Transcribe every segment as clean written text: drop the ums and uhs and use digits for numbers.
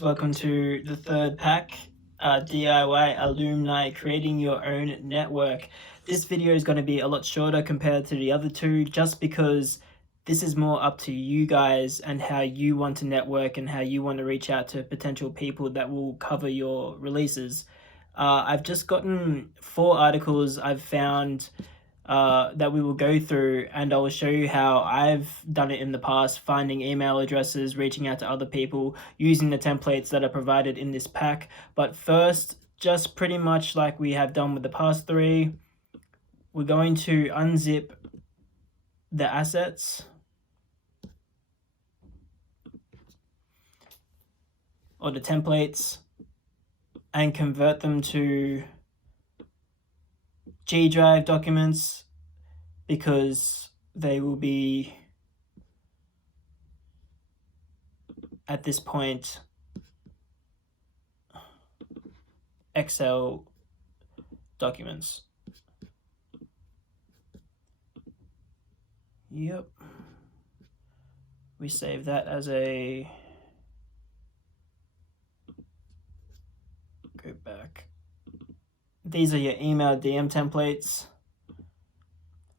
Welcome to the third pack, DIY Alumni, creating your own network. This video is going to be a lot shorter compared to the other two, just because this is more up to you guys and how you want to network and how you want to reach out to potential people that will cover your releases. I've just gotten 4 articles I've found that we will go through, and I will show you how I've done it in the past, finding email addresses, reaching out to other people, using the templates that are provided in this pack. But first, just pretty much like we have done with the past 3, we're going to unzip the assets or the templates and convert them to G Drive documents, because they will be, at this point, Excel documents. Yep. We save that as a, go back. These are your email DM templates.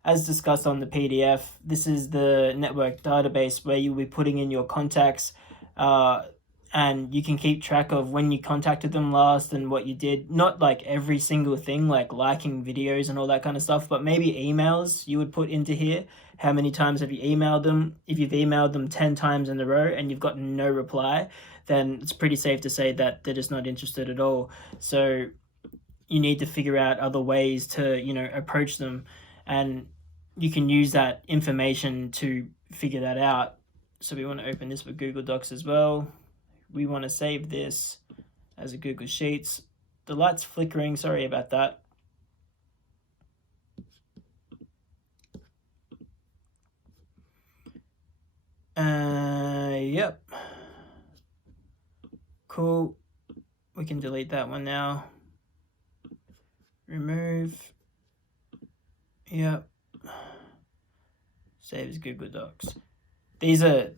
As discussed on the PDF, this is the network database where you'll be putting in your contacts, and you can keep track of when you contacted them last and what you did. Not like every single thing, like liking videos and all that kind of stuff, but maybe emails you would put into here. How many times have you emailed them? If you've emailed them 10 times in a row and you've gotten no reply, then it's pretty safe to say that they're just not interested at all. So you need to figure out other ways to, approach them, and you can use that information to figure that out. So we want to open this with Google Docs as well. We want to save this as a Google Sheets. The light's flickering, sorry about that. Yep. Cool. We can delete that one now. Remove. Yep. Save as Google Docs. These are,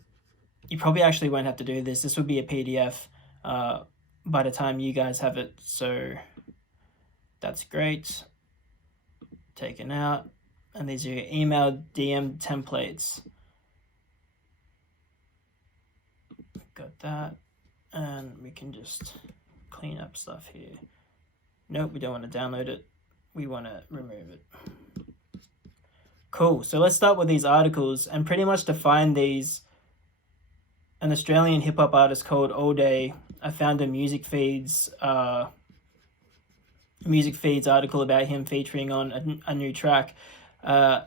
you probably actually won't have to do this. This would be a PDF by the time you guys have it. So that's great. Taken out. And these are your email DM templates. Got that. And we can just clean up stuff here. Nope, we don't want to download it. We want to remove it. Cool, so let's start with these articles, and pretty much to find these, an Australian hip-hop artist called All Day, I found a music feeds article about him featuring on a new track.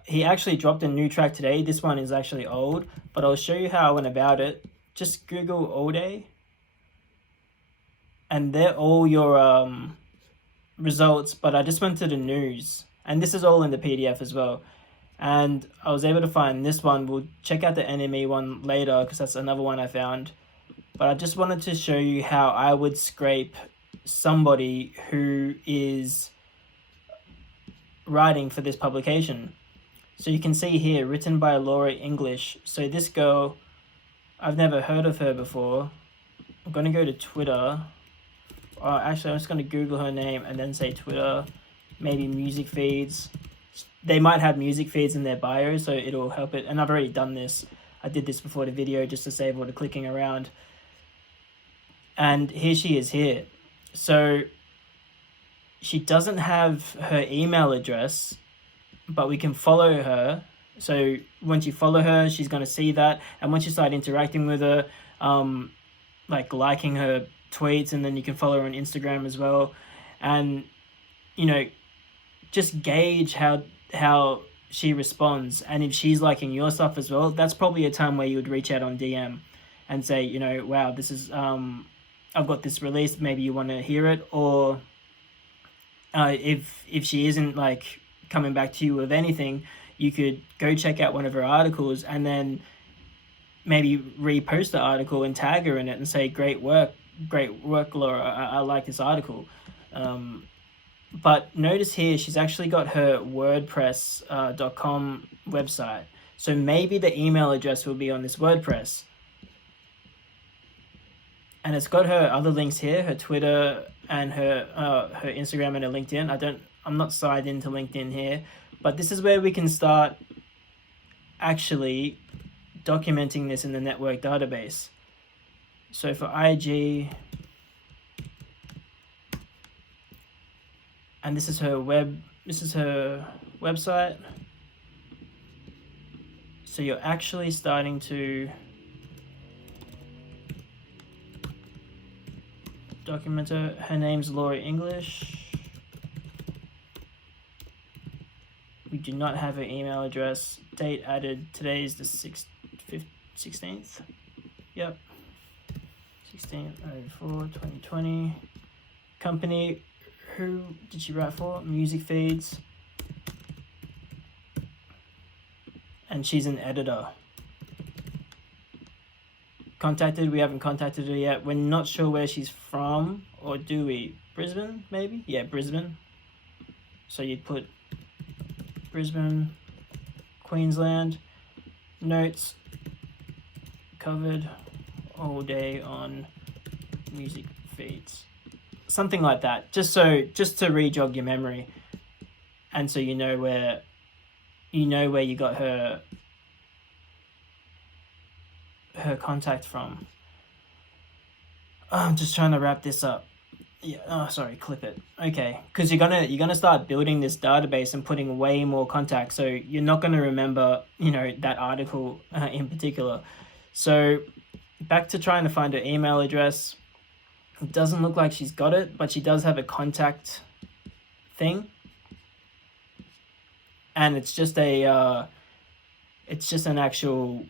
He actually dropped a new track today. This one is actually old, but I'll show you how I went about it. Just Google All Day, and they're all your results, but I just went to the news, and this is all in the PDF as well. And I was able to find this one. We'll check out the NME one later because that's another one I found. But I just wanted to show you how I would scrape somebody who is writing for this publication. So you can see here, written by Laura English. So this girl, I've never heard of her before. I'm going to go to Twitter. Actually, I'm just going to Google her name and then say Twitter, maybe music feeds. They might have music feeds in their bio, so it'll help it. And I've already done this. I did this before the video just to save all the clicking around. And here she is here. So she doesn't have her email address, but we can follow her. So once you follow her, she's going to see that. And once you start interacting with her, like liking her tweets, and then you can follow her on Instagram as well. And, just gauge how she responds, and if she's liking your stuff as well, that's probably a time where you would reach out on DM and say, wow, this is I've got this release, maybe you want to hear it. Or if she isn't like coming back to you with anything, you could go check out one of her articles and then maybe repost the article and tag her in it and say, great work Laura, I like this article. But notice here, she's actually got her WordPress.com website. So maybe the email address will be on this WordPress. and it's got her other links here, her Twitter and her Instagram and her LinkedIn. I'm not signed into LinkedIn here, but this is where we can start actually documenting this in the network database. So for IG, and this is her website. So you're actually starting to document her. Her name's Laura English. We do not have her email address. Date added. Today is the 16th. Yep. 16/04/2020. Company. Who did she write for? Music Feeds. And she's an editor. Contacted. We haven't contacted her yet. We're not sure where she's from. Or do we? Brisbane, maybe? Yeah, Brisbane. So you'd put Brisbane, Queensland. Notes. Covered all day on Music Feeds. Something like that. Just to re-jog your memory. And so you know where you got her contact from. I'm just trying to wrap this up. Yeah. Oh, sorry. Clip it. Okay. Because you're gonna start building this database and putting way more contacts. So you're not gonna remember, that article in particular. So back to trying to find her email address. It doesn't look like she's got it, but she does have a contact thing. And it's just an actual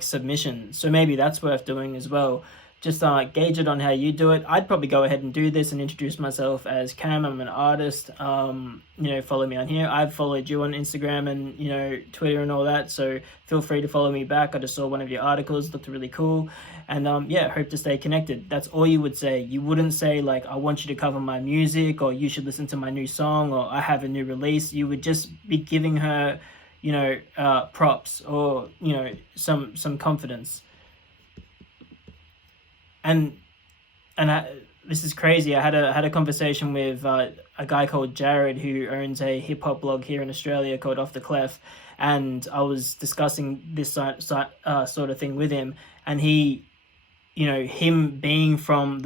submission. So maybe that's worth doing as well. Just gauge it on how you do it. I'd probably go ahead and do this and introduce myself as Cam. I'm an artist. Follow me on here. I've followed you on Instagram and Twitter and all that. So feel free to follow me back. I just saw one of your articles, looked really cool, and hope to stay connected. That's all you would say. You wouldn't say I want you to cover my music, or you should listen to my new song, or I have a new release. You would just be giving her, props, or some confidence. And this is crazy. I had a conversation with a guy called Jared, who owns a hip hop blog here in Australia called Off the Clef, and I was discussing this sort of thing with him, and he, him being from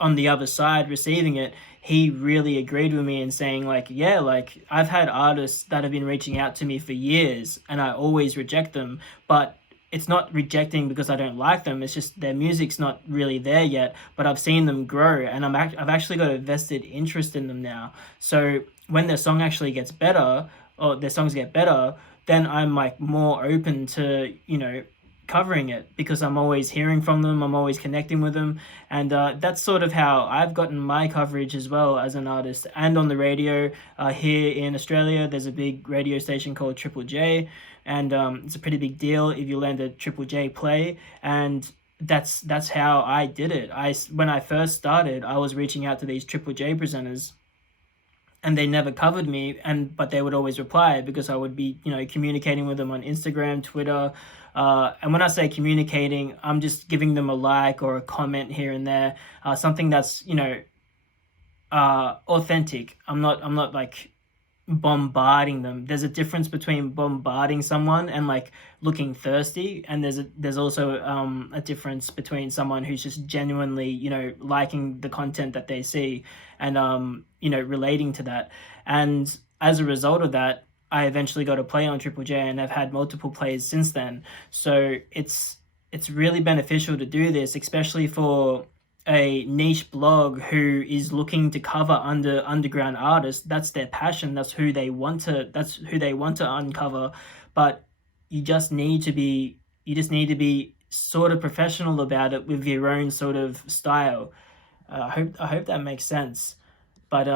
on the other side receiving it, he really agreed with me and saying I've had artists that have been reaching out to me for years, and I always reject them, but it's not rejecting because I don't like them. It's just their music's not really there yet, but I've seen them grow, and I've actually got a vested interest in them now. So when their song actually gets better, or their songs get better, then I'm more open to, covering it, because I'm always hearing from them, I'm always connecting with them, and that's sort of how I've gotten my coverage as well as an artist. And on the radio here in Australia, there's a big radio station called Triple J, and it's a pretty big deal if you land a Triple J play, and that's how I did it. When I first started, I was reaching out to these Triple J presenters, and they never covered me, but they would always reply, because I would be communicating with them on Instagram, Twitter, and when I say communicating, I'm just giving them a like or a comment here and there, something that's authentic. I'm not bombarding them. There's a difference between bombarding someone and looking thirsty, and there's also a difference between someone who's just genuinely liking the content that they see, and relating to that. And as a result of that, I eventually got a play on Triple J, and I've had multiple plays since then. So it's really beneficial to do this, especially for a niche blog who is looking to cover underground artists. That's their passion. That's who they want to uncover. But you just need to be sort of professional about it with your own sort of style. I hope that makes sense. But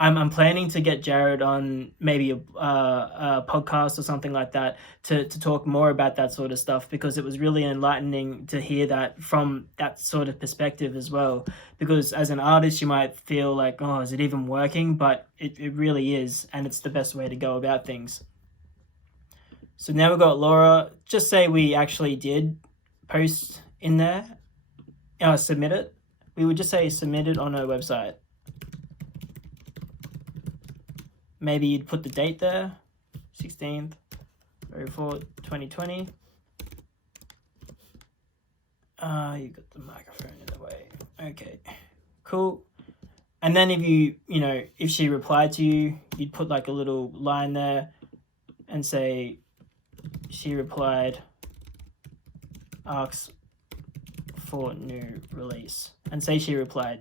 I'm planning to get Jared on maybe a podcast or something like that to talk more about that sort of stuff, because it was really enlightening to hear that from that sort of perspective as well. Because as an artist, you might feel oh, is it even working? But it really is, and it's the best way to go about things. So now we've got Laura. Just say we actually did post in there, submit it. We would just say submit it on a website. Maybe you'd put the date there, 16th, 2020. You got the microphone in the way. Okay, cool. And then if she replied to you, you'd put like a little line there and say, she replied, asks for new release. And say she replied,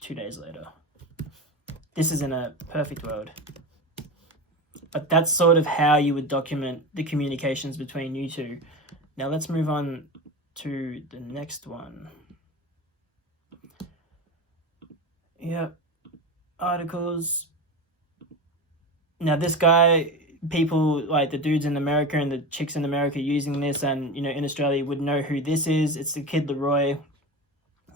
2 days later. This is in a perfect world. But that's sort of how you would document the communications between you two. Now let's move on to the next one. Yep. Articles. Now this guy, people like the dudes in America and the chicks in America using this, and in Australia would know who this is. It's the Kid Leroy.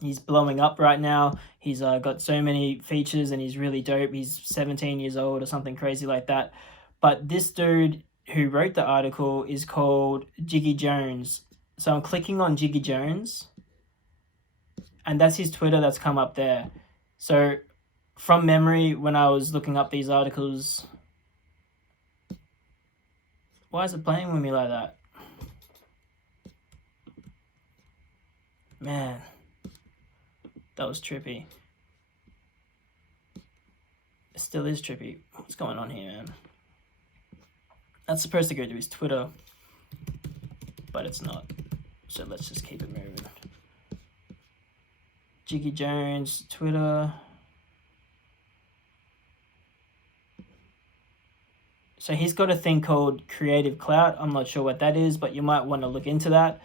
He's blowing up right now. He's got so many features and he's really dope. He's 17 years old or something crazy like that. But this dude who wrote the article is called Jiggy Jones. So I'm clicking on Jiggy Jones and that's his Twitter that's come up there. So from memory, when I was looking up these articles, why is it playing with me like that? Man, that was trippy. It still is trippy. What's going on here, man? That's supposed to go to his Twitter, but it's not. So let's just keep it moving. Jiggy Jones, Twitter. So he's got a thing called Creative Clout. I'm not sure what that is, but you might want to look into that.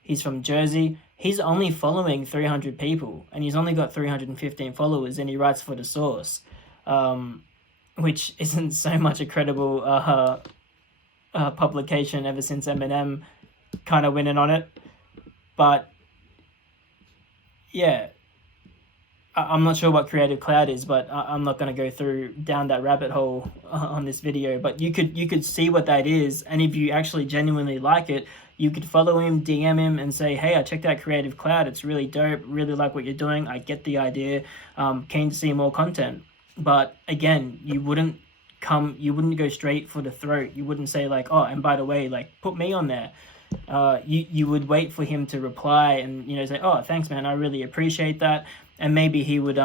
He's from Jersey. He's only following 300 people, and he's only got 315 followers, and he writes for The Source, which isn't so much a credible publication ever since Eminem kind of went in on it. But yeah, I'm not sure what Creative Cloud is, but I'm not going to go down that rabbit hole on this video. But you could see what that is, and if you actually genuinely like it, you could follow him, DM him, and say, hey, I checked out Creative Cloud. It's really dope. Really like what you're doing. I get the idea. Keen to see more content. But again, you wouldn't go straight for the throat. You wouldn't say like, oh, and by the way, like put me on there. You would wait for him to reply and say, oh, thanks, man. I really appreciate that. And maybe he would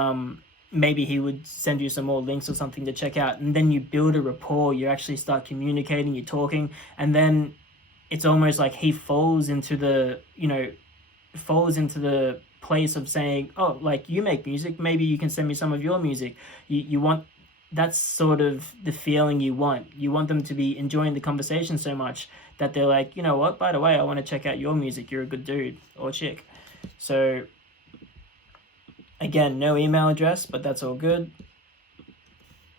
send you some more links or something to check out, and then you build a rapport. You actually start communicating, you're talking, and then it's almost like he falls into the place of saying, oh, like you make music, maybe you can send me some of your music. You want, that's sort of the feeling you want. You want them to be enjoying the conversation so much that they're like, you know what, by the way, I want to check out your music. You're a good dude or chick. So again, no email address, but that's all good.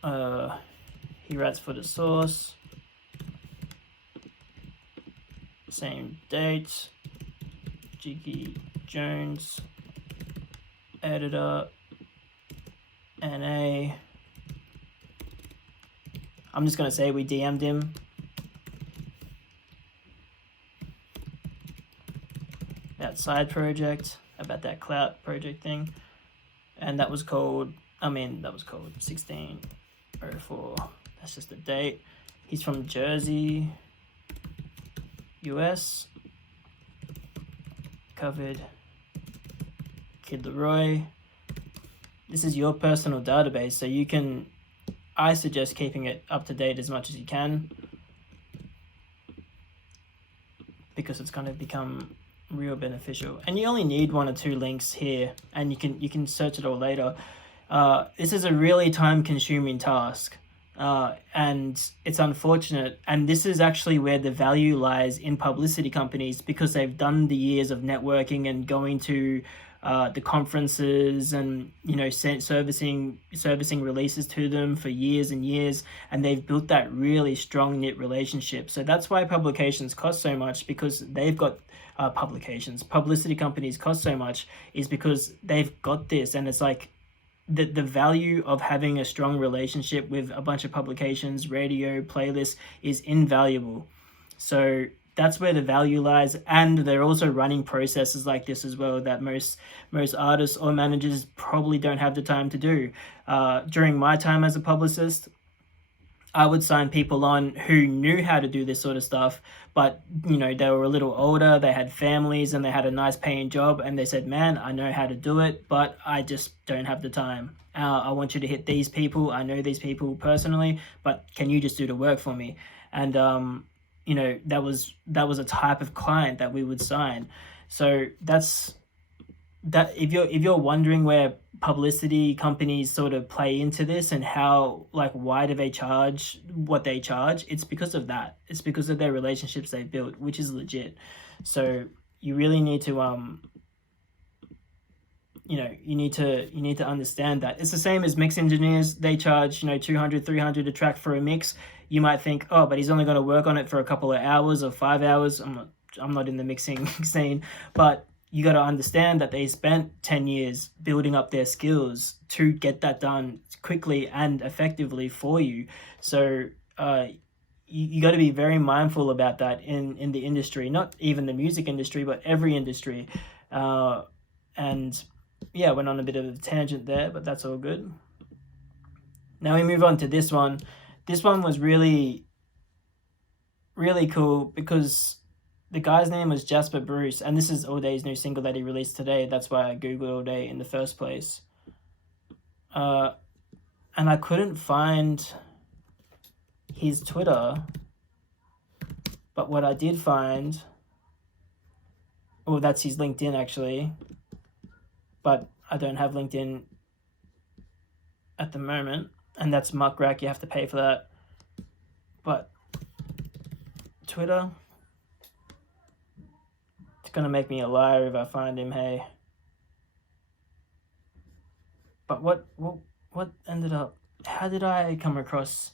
He writes for The Source. Same date. Jiggy Jones. Editor. NA. I'm just going to say we DM'd him. That side project, about that clout project thing. And that was called 1604. That's just the date. He's from Jersey, US. Covered. Kid Leroy. This is your personal database, so I suggest keeping it up to date as much as you can, because it's going to become real beneficial. And you only need 1 or 2 links here, and you can search it all later. This is a really time-consuming task, and it's unfortunate. And this is actually where the value lies in publicity companies, because they've done the years of networking and going to the conferences and servicing releases to them for years and years, and they've built that really strong knit relationship. So that's why publications cost so much, because they've got publicity companies cost so much, is because they've got this. And it's like the value of having a strong relationship with a bunch of publications, radio, playlists is invaluable. So that's where the value lies. And they're also running processes like this as well that most artists or managers probably don't have the time to do. During my time as a publicist, I would sign people on who knew how to do this sort of stuff, but they were a little older, they had families, and they had a nice paying job, and they said, man, I know how to do it, but I just don't have the time. I want you to hit these people. I know these people personally, but can you just do the work for me? And that was a type of client that we would sign. So that's that. If you're wondering where publicity companies sort of play into this and how, like, why do they charge what they charge, it's because of that. It's because of their relationships they built, which is legit. So you really need to you need to understand that. It's the same as mix engineers. They charge 200, 300 a track for a mix. You might think, oh, but he's only going to work on it for a couple of hours or 5 hours. I'm not in the mixing scene, but you got to understand that they spent 10 years building up their skills to get that done quickly and effectively for you. So you got to be very mindful about that in the industry, not even the music industry, but every industry. And yeah, went on a bit of a tangent there, but that's all good. Now we move on to this one. This one was really, really cool because the guy's name was Jasper Bruce, and this is All Day's new single that he released today. That's why I googled All Day in the first place. And I couldn't find his Twitter, but what I did find, that's his LinkedIn actually, but I don't have LinkedIn at the moment, and that's Muck Rack. You have to pay for that. But Twitter, it's gonna make me a liar if I find him, hey. But what ended up, how did I come across,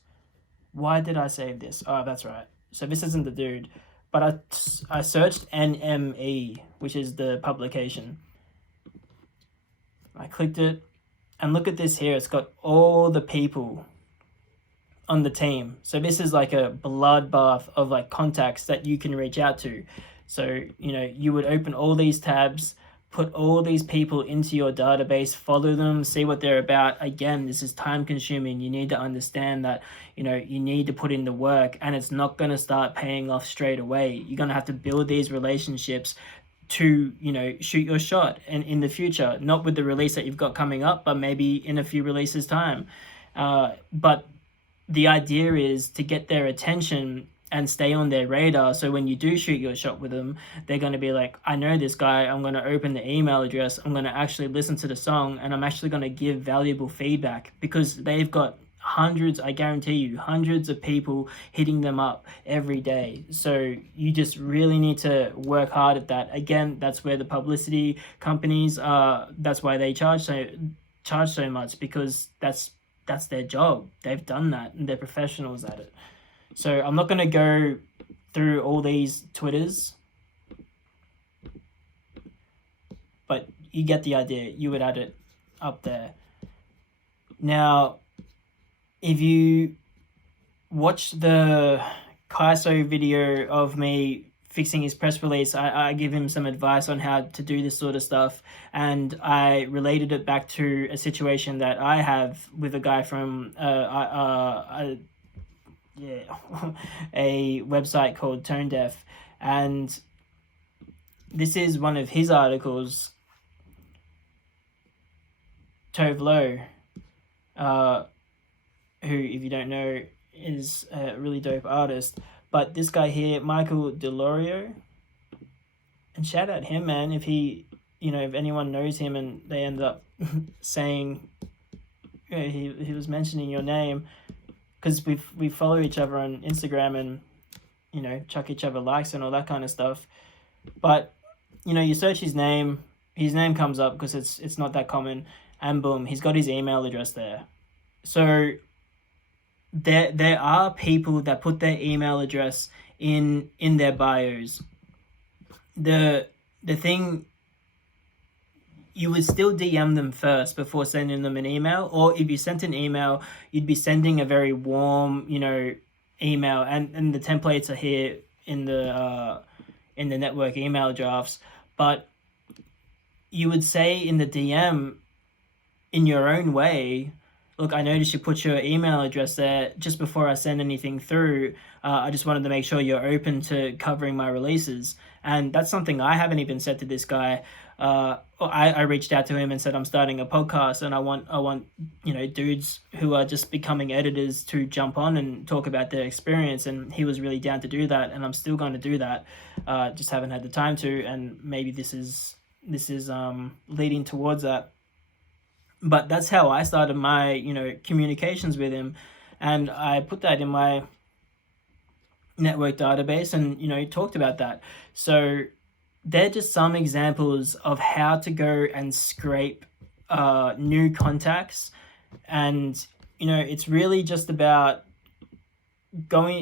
why did I save this? Oh, that's right. So this isn't the dude, but I searched NME, which is the publication. I clicked it, and look at this here. It's got all the people on the team. So this is like a bloodbath of like contacts that you can reach out to. So, you would open all these tabs, put all these people into your database, follow them, see what they're about. Again, this is time consuming. You need to understand that, you need to put in the work, and it's not going to start paying off straight away. You're going to have to build these relationships to, shoot your shot and in the future, not with the release that you've got coming up, but maybe in a few releases time. But the idea is to get their attention and stay on their radar. So when you do shoot your shot with them, they're going to be like, I know this guy. I'm going to open the email address. I'm going to actually listen to the song, and I'm actually going to give valuable feedback, because they've got hundreds, I guarantee you, hundreds of people hitting them up every day. So you just really need to work hard at that. Again, that's where the publicity companies that's why they charge so much, because that's their job. They've done that, and they're professionals at it. So I'm not going to go through all these Twitters, but you get the idea. You would add it up there. Now, if you watch the Kaiso video of me fixing his press release, I give him some advice on how to do this sort of stuff, and I related it back to a situation that I have with a guy from a website called Tone Deaf, and this is one of his articles. Tove Lo, who, if you don't know, is a really dope artist. But this guy here, Michael Delorio, and shout out him, man, if he, if anyone knows him and they end up saying, he was mentioning your name, because we follow each other on Instagram and, chuck each other likes and all that kind of stuff. But, you search his name comes up because it's not that common, and boom, he's got his email address there. So there are people that put their email address in their bios. The thing, you would still DM them first before sending them an email, or if you sent an email, you'd be sending a very warm, email, and the templates are here in the network email drafts, but you would say in the DM, in your own way, look, I noticed you put your email address there just before I send anything through. I just wanted to make sure you're open to covering my releases. And that's something I haven't even said to this guy. I reached out to him and said, I'm starting a podcast and I want, dudes who are just becoming editors to jump on and talk about their experience. And he was really down to do that. And I'm still going to do that. Just haven't had the time to, and maybe this is leading towards that. But that's how I started my, communications with him. And I put that in my network database and, talked about that. So they're just some examples of how to go and scrape new contacts. And, it's really just about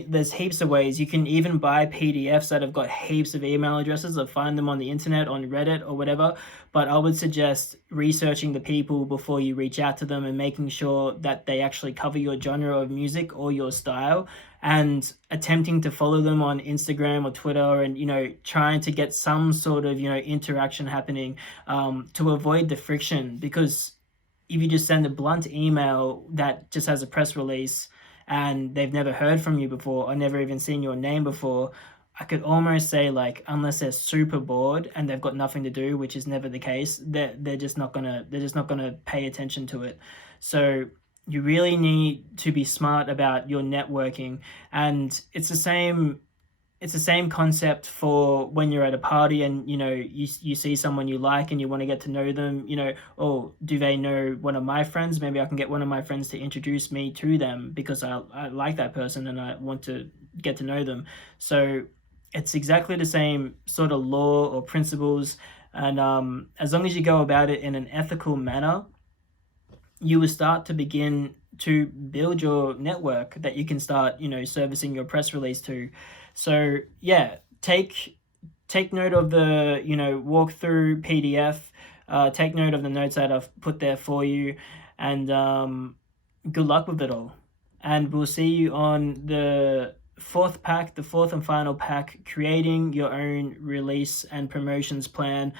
there's heaps of ways. You can even buy PDFs that have got heaps of email addresses or find them on the internet, on Reddit or whatever. But I would suggest researching the people before you reach out to them and making sure that they actually cover your genre of music or your style, and attempting to follow them on Instagram or Twitter, and, trying to get some sort of, interaction happening to avoid the friction. Because if you just send a blunt email that just has a press release, and they've never heard from you before or never even seen your name before, I could almost say, like, unless they're super bored and they've got nothing to do, which is never the case, they're just not gonna pay attention to it. So you really need to be smart about your networking, and it's the same concept for when you're at a party and you see someone you like and you want to get to know them. Oh, do they know one of my friends? Maybe I can get one of my friends to introduce me to them because I like that person and I want to get to know them. So it's exactly the same sort of law or principles, and as long as you go about it in an ethical manner, you will start to begin to build your network that you can start servicing your press release to. So yeah, take note of the walkthrough PDF. Take note of the notes that I've put there for you, and good luck with it all. And we'll see you on the fourth and final pack, creating your own release and promotions plan.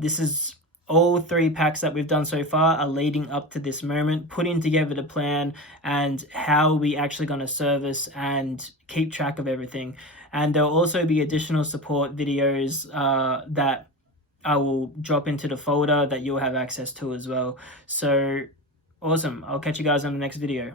This is all 3 packs that we've done so far are leading up to this moment, putting together the plan and how we actually going to service and keep track of everything. And there'll also be additional support videos that I will drop into the folder that you'll have access to as well. So awesome. I'll catch you guys on the next video.